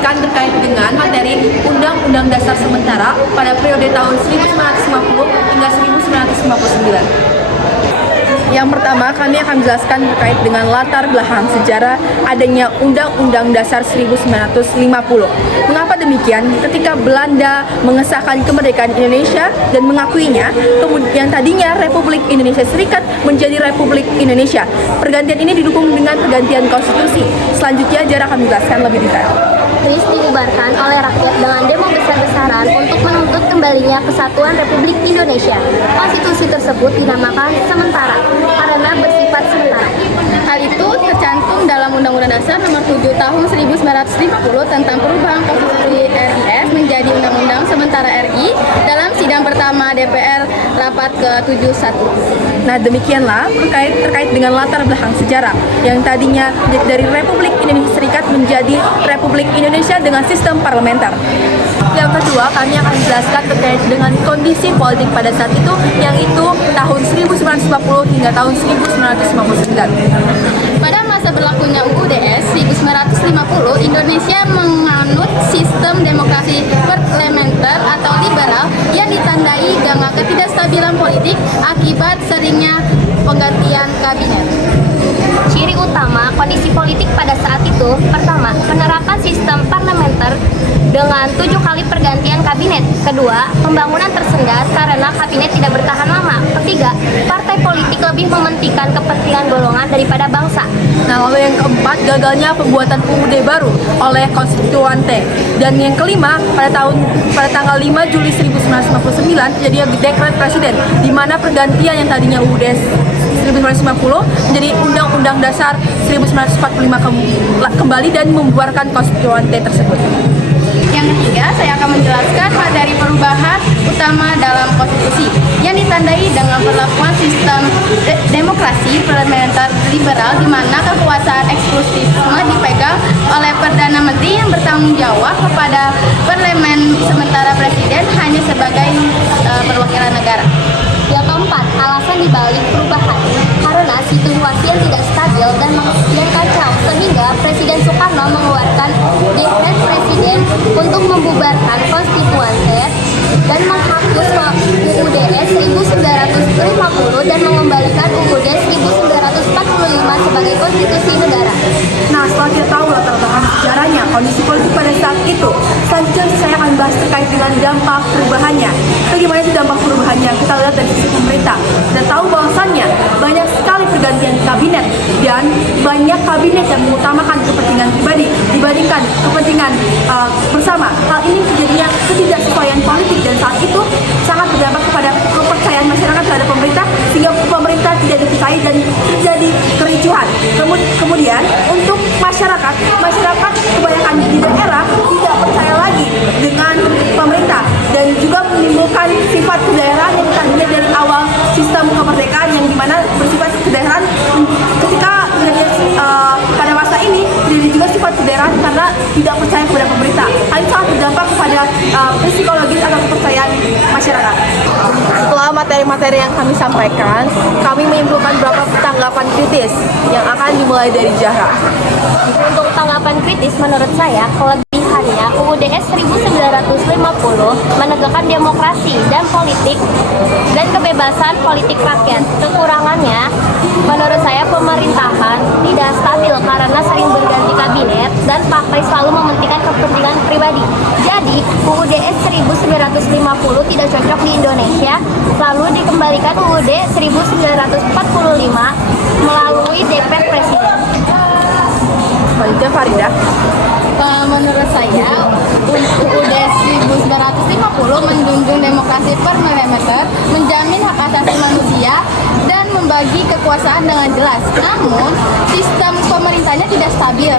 menjelaskan terkait dengan materi Undang-Undang Dasar sementara pada periode tahun 1950 hingga 1959. Yang pertama, kami akan menjelaskan terkait dengan latar belakang sejarah adanya Undang-Undang Dasar 1950. Mengapa demikian? Ketika Belanda mengesahkan kemerdekaan Indonesia dan mengakuinya, kemudian tadinya Republik Indonesia Serikat menjadi Republik Indonesia. Pergantian ini didukung dengan pergantian konstitusi. Selanjutnya, Jara akan menjelaskan lebih detail. RIS dibubarkan oleh rakyat dengan demo besar-besaran untuk menuntut kembalinya kesatuan Republik Indonesia. Konstitusi tersebut dinamakan sementara karena bersifat sementara. Hal itu tercantum dalam Undang-Undang Dasar Nomor 7 Tahun 1950 tentang perubahan Konstitusi RIS menjadi Undang-Undang Sementara RI dalam sidang pertama DPR rapat ke-71. Nah, demikianlah terkait dengan latar belakang sejarah yang tadinya dari Republik Indonesia Serikat menjadi Republik Indonesia dengan sistem parlementer. Yang kedua, kami akan menjelaskan terkait dengan kondisi politik pada saat itu, yang itu tahun 1950 hingga tahun 1959. Pada masa berlakunya UUDS 1950, Indonesia menganut sistem demokrasi parlementer atau liberal yang ditandai dengan ketidakstabilan politik akibat seringnya penggantian kabinet. Ciri utama kondisi politik pada saat itu, pertama, penerapan sistem parlementer dengan 7 kali pergantian kabinet. Kedua, pembangunan tersendat karena kabinet tidak bertahan lama. Ketiga, partai politik lebih mementingkan kepentingan golongan daripada bangsa. Nah, lalu yang keempat, gagalnya pembuatan UUD baru oleh konstituante. Dan yang kelima, pada tanggal 5 Juli 1959 terjadi dekret presiden, di mana pergantian yang tadinya UUD 1950 menjadi Undang-Undang Dasar 1945 kembali dan membubarkan konstituante tersebut. Yang ketiga, saya akan menjelaskan materi perubahan utama dalam konstitusi yang ditandai dengan perlakuan sistem demokrasi parlementer liberal, di mana kekuasaan eksklusifisme dipegang oleh Perdana Menteri yang bertanggung jawab kepada parlemen, sementara presiden hanya sebagai perwakilan negara. Yang keempat, alasan dibalik perubahan karena situasi yang tidak stabil dan kacau, sehingga Presiden Soekarno mengeluarkan dekret presiden untuk membubarkan konstituante dan menghapus UUDS 1950 dan mengembalikan UUD 1945 sebagai konstitusi negara. Nah, setelah kita tahu latar belakang sejarahnya, kondisi politik pada saat itu, selanjutnya saya akan bahas terkait dengan dampak perubahannya. Bagaimana sih dampak perubahannya? Kita lihat dari sisi pemerintah. Kita tahu bahwasannya banyak sekali pergantian kabinet dan banyak kabinet yang mengutamakan kepentingan pribadi dibandingkan kepentingan bersama. Hal ini terjadinya ketidaksesuaian politik dan saat itu sangat berdampak kepada kepercayaan masyarakat terhadap pemerintah, sehingga pemerintah tidak dipercaya dan terjadi kericuhan. Kemudian untuk masyarakat kebanyakan di daerah tidak percaya lagi dengan pemerintah dan juga menimbulkan sifat kedaerahan yang tadinya dari awal sistem kemerdekaan yang dimana bersifat kedaerahan ketika pada masa ini jadi juga sifat kedaerahan karena tidak percaya kepada pemerintah. Hal ini sangat berdampak kepada psikologis atau kepercayaan masyarakat. Setelah materi-materi yang kami sampaikan, kami menyimpulkan beberapa tanggapan kritis yang akan dimulai dari Jahra. Untuk tanggapan kritis, menurut saya kelebihannya UUDS 1950 menegakkan demokrasi dan politik dan kebebasan politik rakyat. Kekurangannya, menurut saya pemerintahan tidak stabil karena sering berganti kabinet dan partai selalu mementingkan kepentingan pribadi. Jadi UUDS 1950 tidak cocok di Indonesia, lalu dikembalikan UUD 1945 melalui dekret presiden. Selanjutnya Farida. Menurut saya, UUD 1950 menjunjung demokrasi parlementer, menjamin hak asasi manusia, dan membagi kekuasaan dengan jelas. Namun, sistem pemerintahnya tidak stabil.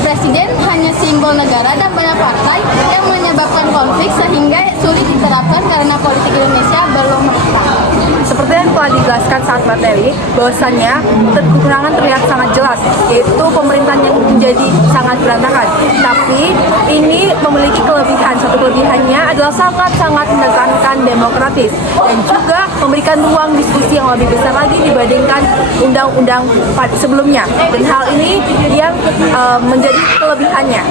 Presiden hanya simbol negara dan banyak partai yang menyebabkan konflik sehingga sulit diterapkan karena politik Indonesia belum merata. Seperti yang telah dijelaskan saat materi bahwasannya kekurangan terlihat sangat jelas, yaitu pemerintahan yang menjadi sangat berantakan. Tapi ini memiliki kelebihan. Satu kelebihannya adalah sangat-sangat menekankan demokratis dan juga memberikan ruang diskusi yang lebih besar lagi dibandingkan undang-undang sebelumnya. Dan hal ini yang menjadi kelebihannya.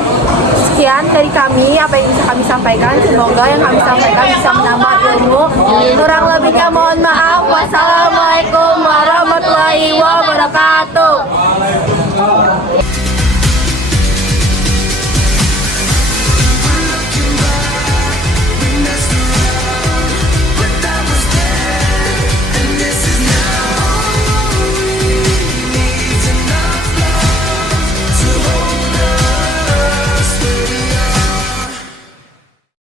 Sekian dari kami, apa yang bisa kami sampaikan. Semoga yang kami sampaikan bisa menambah ilmu. Kurang lebihnya mohon maaf. Wassalamualaikum warahmatullahi wabarakatuh.